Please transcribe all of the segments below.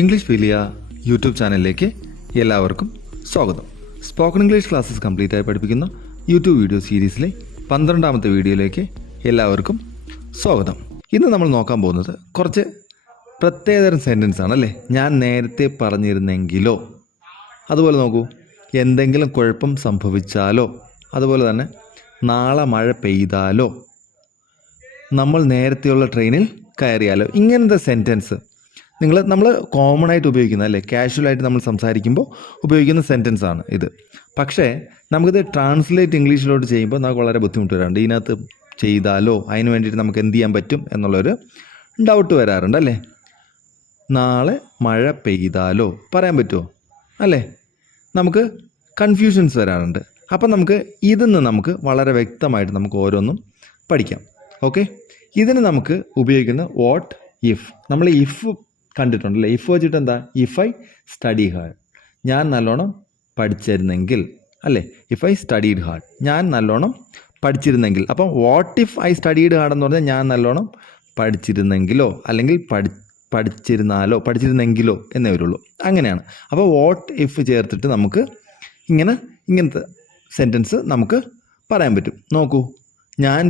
English pilea YouTube ചാനലിലേക്ക് എല്ലാവർക്കും സ്വാഗതം. സ്പോക്കൺ ഇംഗ്ലീഷ് ക്ലാസ്സസ് കംപ്ലീറ്റ് ആയി പഠിപ്പിക്കുന്ന യൂട്യൂബ് വീഡിയോ സീരീസിലെ 12ാമത്തെ വീഡിയോയിലേക്ക് എല്ലാവർക്കും സ്വാഗതം. ഇന്ന് നമ്മൾ നോക്കാൻ പോകുന്നത് കുറച്ച് പ്രത്യേകതരം സെൻറ്റൻസ് ആണല്ലേ. ഞാൻ നേരത്തെ പറഞ്ഞിരുന്നെങ്കിലോ, അതുപോലെ നോക്കൂ, എന്തെങ്കിലും കുഴപ്പം സംഭവിച്ചാലോ, അതുപോലെ തന്നെ നാളെ മഴ പെയ്താലോ, നമ്മൾ നേരത്തെയുള്ള ട്രെയിനിൽ കയറിയാലോ, ഇങ്ങനത്തെ സെൻറ്റൻസ് നമ്മൾ കോമൺ ആയിട്ട് ഉപയോഗിക്കുന്ന അല്ലേ, കാഷ്വലായിട്ട് നമ്മൾ സംസാരിക്കുമ്പോൾ ഉപയോഗിക്കുന്ന സെൻറ്റൻസ് ആണ് ഇത്. പക്ഷേ നമുക്കിത് ട്രാൻസ്ലേറ്റ് ഇംഗ്ലീഷിലോട്ട് ചെയ്യുമ്പോൾ നമുക്ക് വളരെ ബുദ്ധിമുട്ട് വരാറുണ്ട്. ഇതിനകത്ത് ചെയ്താലോ, അതിന് വേണ്ടിയിട്ട് നമുക്ക് എന്ത് ചെയ്യാൻ പറ്റും എന്നുള്ളൊരു ഡൗട്ട് വരാറുണ്ട് അല്ലേ. നാളെ മഴ പെയ്താലോ പറയാൻ പറ്റുമോ അല്ലേ, നമുക്ക് കൺഫ്യൂഷൻസ് വരാറുണ്ട്. അപ്പം നമുക്ക് ഇതിന്ന് നമുക്ക് വളരെ വ്യക്തമായിട്ട് നമുക്ക് ഓരോന്നും പഠിക്കാം. ഓക്കെ, ഇതിന് നമുക്ക് ഉപയോഗിക്കുന്ന വാട്ട് ഇഫ്, നമ്മൾ ഇഫ് കണ്ടിട്ടുണ്ടല്ലേ. ഇഫ് വെച്ചിട്ട് എന്താ, ഇഫ് ഐ സ്റ്റഡി ഹാർഡ്, ഞാൻ നല്ലോണം പഠിച്ചിരുന്നെങ്കിൽ അല്ലേ. ഇഫ് ഐ സ്റ്റഡീഡ് ഹാർഡ്, ഞാൻ നല്ലോണം പഠിച്ചിരുന്നെങ്കിൽ. അപ്പം what if I studied hard എന്ന് പറഞ്ഞാൽ ഞാൻ നല്ലോണം പഠിച്ചിരുന്നെങ്കിലോ, അല്ലെങ്കിൽ പഠിച്ചിരുന്നെങ്കിലോ എന്നേ വരുള്ളൂ. അങ്ങനെയാണ്. അപ്പോൾ വാട്ട് ഇഫ് ചേർത്തിട്ട് നമുക്ക് ഇങ്ങനത്തെ സെൻറ്റൻസ് നമുക്ക് പറയാൻ പറ്റും. നോക്കൂ, ഞാൻ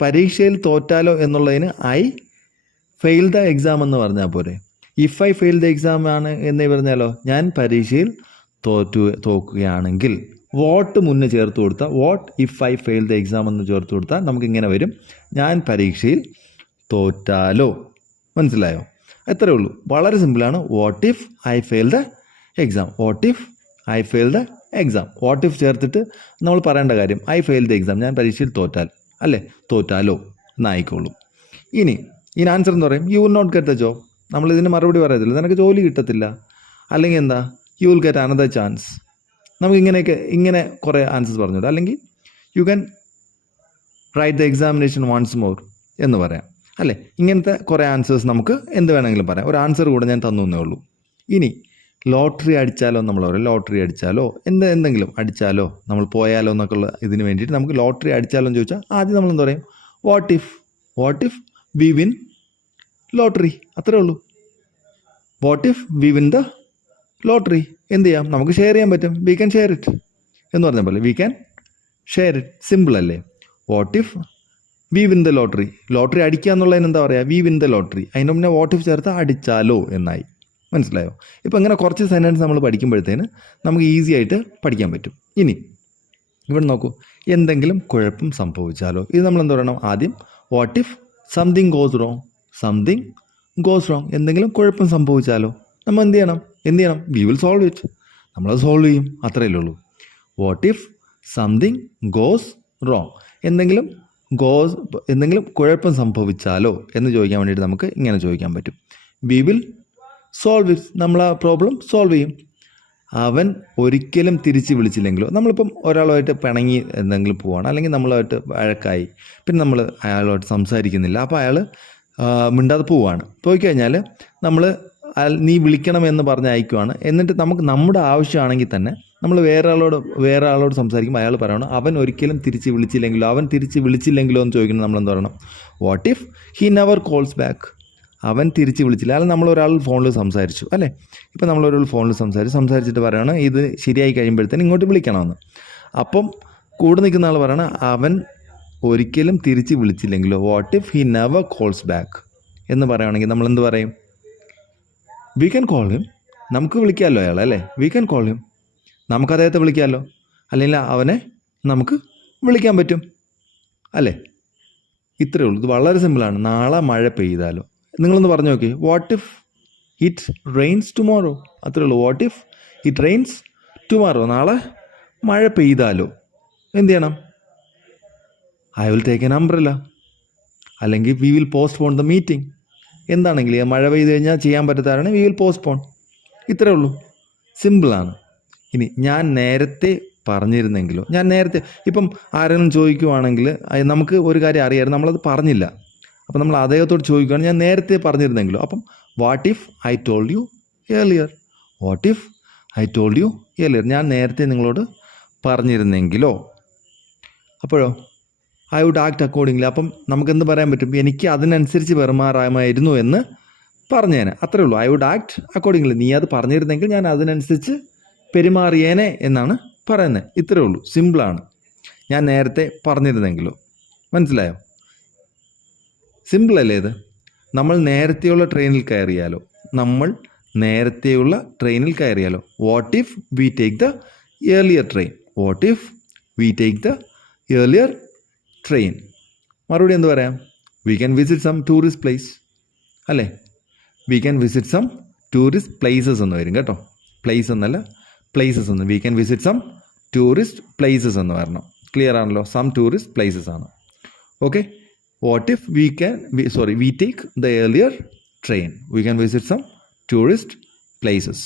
പരീക്ഷയിൽ തോറ്റാലോ എന്നുള്ളതിന് ഐ ഫെയിൽ ദ എക്സാം എന്ന് പറഞ്ഞാൽ പോരെ. If I fail the exam ആണ് എന്ന് പറഞ്ഞാലോ, ഞാൻ പരീക്ഷയിൽ തോക്കുകയാണെങ്കിൽ വാട്ട് മുന്നേ ചേർത്ത് കൊടുത്താൽ, what if I fail the exam എന്ന് ചേർത്ത് കൊടുത്താൽ നമുക്കിങ്ങനെ വരും, ഞാൻ പരീക്ഷയിൽ തോറ്റാലോ. മനസ്സിലായോ? എത്രയേ ഉള്ളൂ, വളരെ സിമ്പിളാണ്. What if I fail the exam, what if I fail the exam. What if ചേർത്തിട്ട് നമ്മൾ പറയേണ്ട കാര്യം ഐ ഫെയിൽ ദ എക്സാം, ഞാൻ പരീക്ഷയിൽ തോറ്റാൽ അല്ലേ, തോറ്റാലോ എന്നായിക്കോളൂ. ഇനി ആൻസർ എന്ന് പറയും, you will not get the job. നമ്മൾ ഇതിന് മറുപടി പറയത്തില്ല, നിനക്ക് ജോലി കിട്ടത്തില്ല. അല്ലെങ്കിൽ എന്താ, you will get another chance. നമുക്ക് ഇങ്ങനെ കുറേ ആൻസേഴ്സ് പറഞ്ഞുവിടാം. അല്ലെങ്കിൽ you can write the examination once more എന്ന് പറയാം അല്ലേ. ഇങ്ങനത്തെ കുറേ ആൻസേഴ്സ് നമുക്ക് എന്ത് വേണമെങ്കിലും പറയാം. ഒരു ആൻസർ കൂടെ ഞാൻ തന്നു എന്നേ ഉള്ളൂ. ഇനി ലോട്ടറി അടിച്ചാലോ നമ്മൾ പറയും, ലോട്ടറി അടിച്ചാലോ, എന്തെങ്കിലും അടിച്ചാലോ, നമ്മൾ പോയാലോ എന്നൊക്കെ ഉള്ള ഇതിന് വേണ്ടിയിട്ട് നമുക്ക് ലോട്ടറി അടിച്ചാലോ എന്ന് ചോദിച്ചാൽ ആദ്യം നമ്മൾ എന്താ പറയും, what if we win lottery. അത്രേ ഉള്ളൂ. What if we win the lottery, എന്ത് ചെയ്യാം, നമുക്ക് ഷെയർ ചെയ്യാൻ പറ്റും. വി ക്യാൻ ഷെയർ ഇറ്റ് എന്ന് പറഞ്ഞ പോലെ, we can share it. Simple അല്ലേ. What if we win the lottery അടിക്കുക എന്നുള്ളതിന് എന്താ പറയുക, വി വിൻ ദ ലോട്ടറി. അതിൻ്റെ മുന്നേ വാട്ട് ഇഫ് ചേർത്ത് അടിച്ചാലോ എന്നായി. മനസ്സിലായോ? ഇപ്പോൾ ഇങ്ങനെ കുറച്ച് സെൻറ്റൻസ് നമ്മൾ പഠിക്കുമ്പോഴത്തേന് നമുക്ക് ഈസി ആയിട്ട് പഠിക്കാൻ പറ്റും. ഇനി ഇവിടെ നോക്കൂ, എന്തെങ്കിലും കുഴപ്പം സംഭവിച്ചാലോ. ഇത് നമ്മൾ എന്താ പറയണം, ആദ്യം what if something goes wrong. എന്തെങ്കിലും കുഴപ്പം സംഭവിച്ചാലോ നമ്മൾ എന്ത് ചെയ്യണം, വി വിൽ സോൾവ് ഇറ്റ്. നമ്മളത് സോൾവ് ചെയ്യും. അത്രയല്ലേ ഉള്ളൂ. What if something goes wrong, എന്തെങ്കിലും കുഴപ്പം സംഭവിച്ചാലോ എന്ന് ചോദിക്കാൻ വേണ്ടിയിട്ട് നമുക്ക് ഇങ്ങനെ ചോദിക്കാൻ പറ്റും, വി വിൽ സോൾവ് ഇറ്റ്. നമ്മൾ ആ പ്രോബ്ലം സോൾവ് ചെയ്യും. അവൻ ഒരിക്കലും തിരിച്ച് വിളിച്ചില്ലെങ്കിലോ, നമ്മളിപ്പം ഒരാളുമായിട്ട് പിണങ്ങി എന്തെങ്കിലും പോവാണ്, അല്ലെങ്കിൽ നമ്മളുമായിട്ട് വഴക്കായി, പിന്നെ നമ്മൾ അയാളുമായിട്ട് സംസാരിക്കുന്നില്ല, അപ്പോൾ അയാൾ മിണ്ടാതെ പോയി കഴിഞ്ഞാൽ നമ്മൾ നീ വിളിക്കണമെന്ന് പറഞ്ഞ് അയക്കുവാണ്. എന്നിട്ട് നമുക്ക് നമ്മുടെ ആവശ്യമാണെങ്കിൽ തന്നെ നമ്മൾ വേറെ ആളോട് സംസാരിക്കുമ്പോൾ അയാൾ പറയണം, അവൻ ഒരിക്കലും തിരിച്ച് വിളിച്ചില്ലെങ്കിലോ എന്ന് ചോദിക്കണം. നമ്മൾ എന്താ പറയണം, what if he never calls back. അവൻ തിരിച്ച് വിളിച്ചില്ല. അല്ലെങ്കിൽ നമ്മൾ ഒരാൾ ഫോണിൽ സംസാരിച്ചു അല്ലേ. ഇപ്പം നമ്മളൊരാൾ ഫോണിൽ സംസാരിച്ചിട്ട് പറയണം, ഇത് ശരിയായി കഴിയുമ്പോഴത്തേന് ഇങ്ങോട്ട് വിളിക്കണമെന്ന്. അപ്പം കൂടെ നിൽക്കുന്ന ആൾ പറയണം, അവൻ ഒരിക്കലും തിരിച്ച് വിളിച്ചില്ലെങ്കിലോ, what if he never calls back എന്ന് പറയുകയാണെങ്കിൽ നമ്മൾ എന്ത് പറയും, വി ക്യാൻ കോൾ ഹിം. നമുക്ക് വിളിക്കാമല്ലോ അയാളെ അല്ലേ, വി ക്യാൻ കോൾ ഹിം. നമുക്ക് അദ്ദേഹത്തെ വിളിക്കാമല്ലോ, അല്ലെങ്കിൽ അവനെ നമുക്ക് വിളിക്കാൻ പറ്റും അല്ലേ. ഇത്രയേ ഉള്ളൂ. ഇത് വളരെ സിമ്പിളാണ്. നാളെ മഴ പെയ്താലോ, നിങ്ങളൊന്ന് പറഞ്ഞു നോക്കി, what if it rains tomorrow. അത്രേ ഉള്ളൂ. What if it rains tomorrow, നാളെ മഴ പെയ്താലോ എന്ത് ചെയ്യണം, I will take an umbrella. അല്ലെങ്കിൽ we will postpone the meeting. എന്താണെങ്കിലും മഴ പെയ്ത് കഴിഞ്ഞാൽ ചെയ്യാൻ പറ്റാത്തതാണ്, വി വിൽ പോസ്റ്റ്പോൺ. ഇത്രേ ഉള്ളൂ. സിമ്പിളാണ്. ഇനി ഞാൻ നേരത്തെ പറഞ്ഞിരുന്നെങ്കിലോ, ഇപ്പം ആരെങ്കിലും ചോദിക്കുവാണെങ്കിൽ നമുക്ക് ഒരു കാര്യം അറിയാമായിരുന്നു, നമ്മളത് പറഞ്ഞില്ല. അപ്പം നമ്മൾ അദ്ദേഹത്തോട് ചോദിക്കുകയാണ്, ഞാൻ നേരത്തെ പറഞ്ഞിരുന്നെങ്കിലോ. അപ്പം what if I told you earlier, ഞാൻ നേരത്തെ നിങ്ങളോട് പറഞ്ഞിരുന്നെങ്കിലോ. അപ്പോഴോ ഐ വുഡ് ആക്ട് അക്കോർഡിംഗ്ലി. അപ്പം നമുക്കെന്ത് പറയാൻ പറ്റും, എനിക്ക് അതിനനുസരിച്ച് പെരുമാറാമായിരുന്നു എന്ന് പറഞ്ഞേനെ, അത്രേ ഉള്ളൂ. I would act accordingly. നീ അത് പറഞ്ഞിരുന്നെങ്കിൽ ഞാൻ അതിനനുസരിച്ച് പെരുമാറിയേനെ എന്നാണ് പറയുന്നത്. ഇത്രേ ഉള്ളൂ, സിമ്പിളാണ്. ഞാൻ നേരത്തെ പറഞ്ഞിരുന്നെങ്കിലോ. മനസ്സിലായോ? സിമ്പിളല്ലേ ഇത്? നമ്മൾ നേരത്തെയുള്ള ട്രെയിനിൽ കയറിയാലോ, what if we take the earlier train? What if we take the earlier train? മറുപടി എന്ത് പറയാം? We can visit some tourist place, അല്ലേ? We can visit some tourist places എന്ന് വരും കേട്ടോ. പ്ലേസ് എന്നല്ല, പ്ലേസസ് എന്ന്. We can visit some tourist places എന്ന് വരണം. ക്ലിയർ ആണല്ലോ? സം ടൂറിസ്റ്റ് പ്ലേസസ് ആണ്. Okay. What if we take the earlier train? We can visit some tourist places.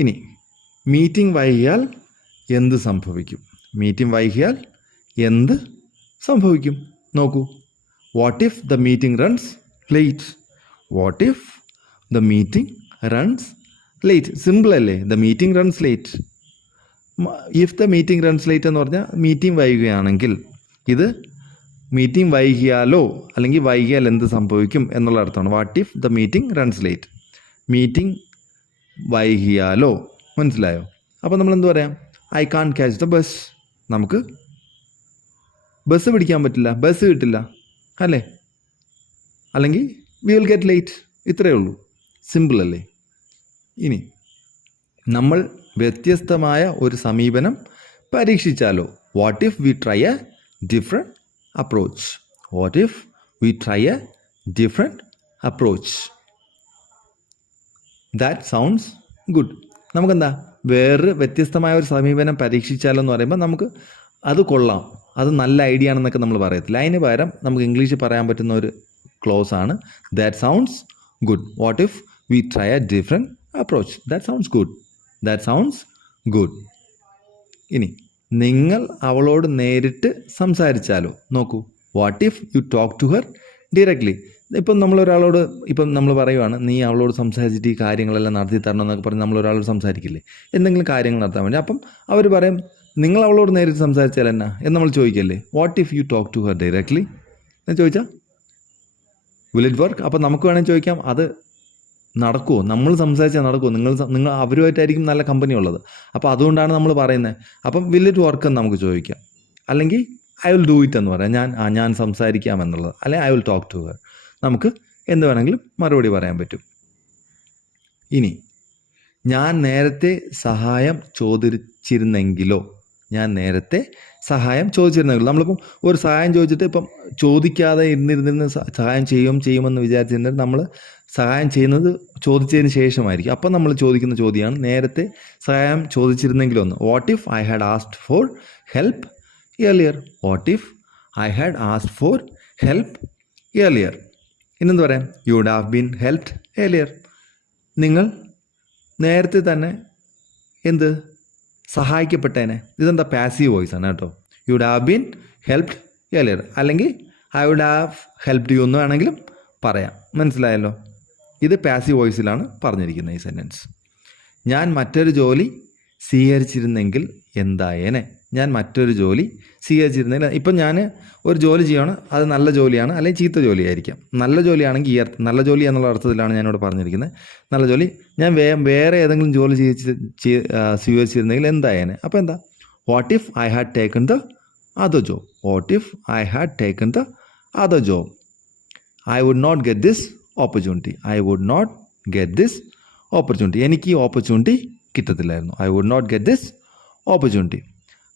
ഇനി മീറ്റിംഗ് വൈകിയാൽ എന്ത് സംഭവിക്കും? മീറ്റിംഗ് വൈകിയാൽ എന്ത് സംഭവിക്കും? നോക്കൂ. What if the meeting runs late? What if the meeting runs late? Simple അല്ലേ? The meeting runs late. If the meeting runs late എന്ന് പറഞ്ഞാൽ മീറ്റിംഗ് വൈകുകയാണെങ്കിൽ, ഇത് മീറ്റിംഗ് വൈകിയാലോ അല്ലെങ്കിൽ വൈകിയാൽ എന്ത് സംഭവിക്കും എന്നുള്ള അർത്ഥമാണ്. What if the meeting runs late? Meeting വൈകിയാലോ. മനസ്സിലായോ? അപ്പോൾ നമ്മൾ എന്ത് പറയാം? I can't catch the bus. നമുക്ക് ബസ് പിടിക്കാൻ പറ്റില്ല, ബസ് കിട്ടില്ല, അല്ലേ? അല്ലെങ്കിൽ വി വിൽ ഗെറ്റ് ലേറ്റ്. ഇത്രയേ ഉള്ളൂ. സിമ്പിൾ അല്ലേ? ഇനി നമ്മൾ വ്യത്യസ്തമായ ഒരു സമീപനം പരീക്ഷിച്ചാലോ? What if we try a different approach? What if we try a different approach? That sounds good. നമുക്കെന്താ, വേറൊരു വ്യത്യസ്തമായ ഒരു സമീപനം പരീക്ഷിച്ചാലോ എന്ന് പറയുമ്പോൾ നമുക്ക് അത് കൊള്ളാം, അത് നല്ല ഐഡിയ ആണെന്നൊക്കെ നമ്മൾ പറയത്തില്ല. അതിന് പകരം നമുക്ക് ഇംഗ്ലീഷിൽ പറയാൻ പറ്റുന്ന ഒരു ക്ലോസ് ആണ് that sounds good. What if we try a different approach? That sounds good. That sounds good. ഇനി നിങ്ങൾ അവളോട് നേരിട്ട് സംസാരിച്ചാലോ? നോക്കൂ. What if you talk to her directly? ഇപ്പം നമ്മളൊരാളോട്, ഇപ്പം നമ്മൾ പറയുവാണ്, നീ അവളോട് സംസാരിച്ചിട്ട് ഈ കാര്യങ്ങളെല്ലാം നടത്തി തരണം എന്നൊക്കെ പറഞ്ഞ് നമ്മളൊരാളോട് സംസാരിക്കില്ലേ, എന്തെങ്കിലും കാര്യങ്ങൾ നടത്താൻ വേണ്ടി. അപ്പം അവർ പറയും, നിങ്ങൾ അവളോട് നേരിട്ട് സംസാരിച്ചാൽ എന്നാ എന്ന് നമ്മൾ ചോദിക്കല്ലേ? What if you talk to her directly എന്ന് ചോദിച്ചാൽ വിൽ ഇറ്റ് വർക്ക്? അപ്പം നമുക്ക് വേണമെങ്കിൽ ചോദിക്കാം, അത് നടക്കുമോ? നമ്മൾ സംസാരിച്ചാൽ നടക്കുമോ? നിങ്ങൾ അവരുമായിട്ടായിരിക്കും നല്ല കമ്പനി ഉള്ളത്. അപ്പോൾ അതുകൊണ്ടാണ് നമ്മൾ പറയുന്നത്. അപ്പം വിൽ ഇറ്റ് വർക്ക് എന്ന് നമുക്ക് ചോദിക്കാം. അല്ലെങ്കിൽ ഐ വിൽ ഡൂ ഇറ്റ് എന്ന് പറയാം. ഞാൻ സംസാരിക്കാം എന്നുള്ളത്. അല്ലെങ്കിൽ I will talk to her. നമുക്ക് എന്ത് വേണമെങ്കിലും മറുപടി പറയാൻ പറ്റും. ഇനി ഞാൻ നേരത്തെ സഹായം ചോദിച്ചിരുന്നെങ്കിലോ? നമ്മളിപ്പം ഒരു സഹായം ചോദിച്ചിട്ട് ഇപ്പം ചോദിക്കാതെ ഇരുന്നിരുന്ന് സഹായം ചെയ്യുമെന്ന് വിചാരിച്ചിരുന്നിട്ട് നമ്മൾ സഹായം ചെയ്യുന്നത് ചോദിച്ചതിന് ശേഷമായിരിക്കും. അപ്പം നമ്മൾ ചോദിക്കുന്ന ചോദ്യമാണ് നേരത്തെ സഹായം ചോദിച്ചിരുന്നെങ്കിലോ എന്ന്. What if I had asked for help earlier? What if I had asked for help earlier? ഇന്നെന്ത് പറയാം? You would have been helped earlier. നിങ്ങൾ നേരത്തെ തന്നെ എന്ത് സഹായിക്കപ്പെട്ടേനെ. ഇതെന്താ? പാസീവ് വോയിസ് ആണ് കേട്ടോ. You would have been helped earlier. അല്ലെങ്കിൽ I would have helped you എന്ന് വേണമെങ്കിലും പറയാം. മനസ്സിലായല്ലോ? ഇത് പാസീവ് വോയിസിലാണ് പറഞ്ഞിരിക്കുന്നത് ഈ സെൻറ്റൻസ്. ഞാൻ മറ്റൊരു ജോലി സ്വീകരിച്ചിരുന്നെങ്കിൽ എന്തായേനെ? ഇപ്പം ഞാൻ ഒരു ജോലി ചെയ്യണം, അത് നല്ല ജോലിയാണ് അല്ലെങ്കിൽ ചീത്ത ജോലിയായിരിക്കാം. നല്ല ജോലിയാണെങ്കിൽ നല്ല ജോലി എന്നുള്ള അർത്ഥത്തിലാണ് ഞാനിവിടെ പറഞ്ഞിരിക്കുന്നത്. നല്ല ജോലി, ഞാൻ വേറെ ഏതെങ്കിലും ജോലി സ്വീകരിച്ചിരുന്നെങ്കിൽ എന്തായേനെ? അപ്പോൾ എന്താ? What if I had taken the other job? What if I had taken the other job? I would not get this opportunity. എനിക്ക് ഈ ഓപ്പർച്യൂണിറ്റി കിട്ടത്തില്ലായിരുന്നു. I would not get this opportunity.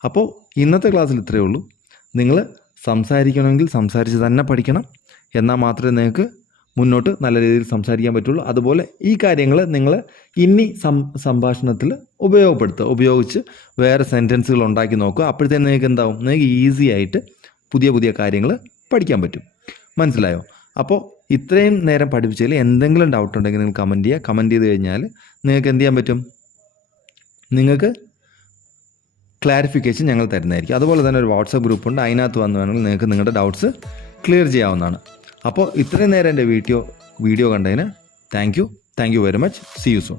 അപ്പോൾ ഇന്നത്തെ ക്ലാസ്സിൽ ഇത്രയേ ഉള്ളൂ. നിങ്ങൾ സംസാരിക്കണമെങ്കിൽ സംസാരിച്ച് തന്നെ പഠിക്കണം. എന്നാൽ മാത്രമേ നിങ്ങൾക്ക് മുന്നോട്ട് നല്ല രീതിയിൽ സംസാരിക്കാൻ പറ്റുള്ളൂ. അതുപോലെ ഈ കാര്യങ്ങൾ നിങ്ങൾ ഇനി സംഭാഷണത്തിൽ ഉപയോഗിച്ച് വേറെ സെൻറ്റൻസുകൾ ഉണ്ടാക്കി നോക്കുക. അപ്പോഴത്തേന് നിങ്ങൾക്ക് എന്താവും? നിങ്ങൾക്ക് ഈസി ആയിട്ട് പുതിയ കാര്യങ്ങൾ പഠിക്കാൻ പറ്റും. മനസ്സിലായോ? അപ്പോൾ ഇത്രയും നേരം പഠിപ്പിച്ചതിൽ എന്തെങ്കിലും ഡൗട്ട് ഉണ്ടെങ്കിൽ നിങ്ങൾ കമൻറ്റ് ചെയ്യുക. കമൻറ്റ് ചെയ്ത് കഴിഞ്ഞാൽ നിങ്ങൾക്ക് എന്ത് ചെയ്യാൻ പറ്റും? നിങ്ങൾക്ക് ക്ലാരിഫിക്കേഷൻ ഞങ്ങൾ തരുന്നതായിരിക്കും. അതുപോലെ തന്നെ ഒരു വാട്സപ്പ് ഗ്രൂപ്പുണ്ട്. അതിനകത്ത് വന്ന് വേണമെങ്കിൽ നിങ്ങൾക്ക് നിങ്ങളുടെ ഡൗട്ട്സ് ക്ലിയർ ചെയ്യാവുന്നതാണ്. അപ്പോൾ ഇത്രയും നേരം എൻ്റെ വീഡിയോ കണ്ടതിന് thank you very much. See you soon.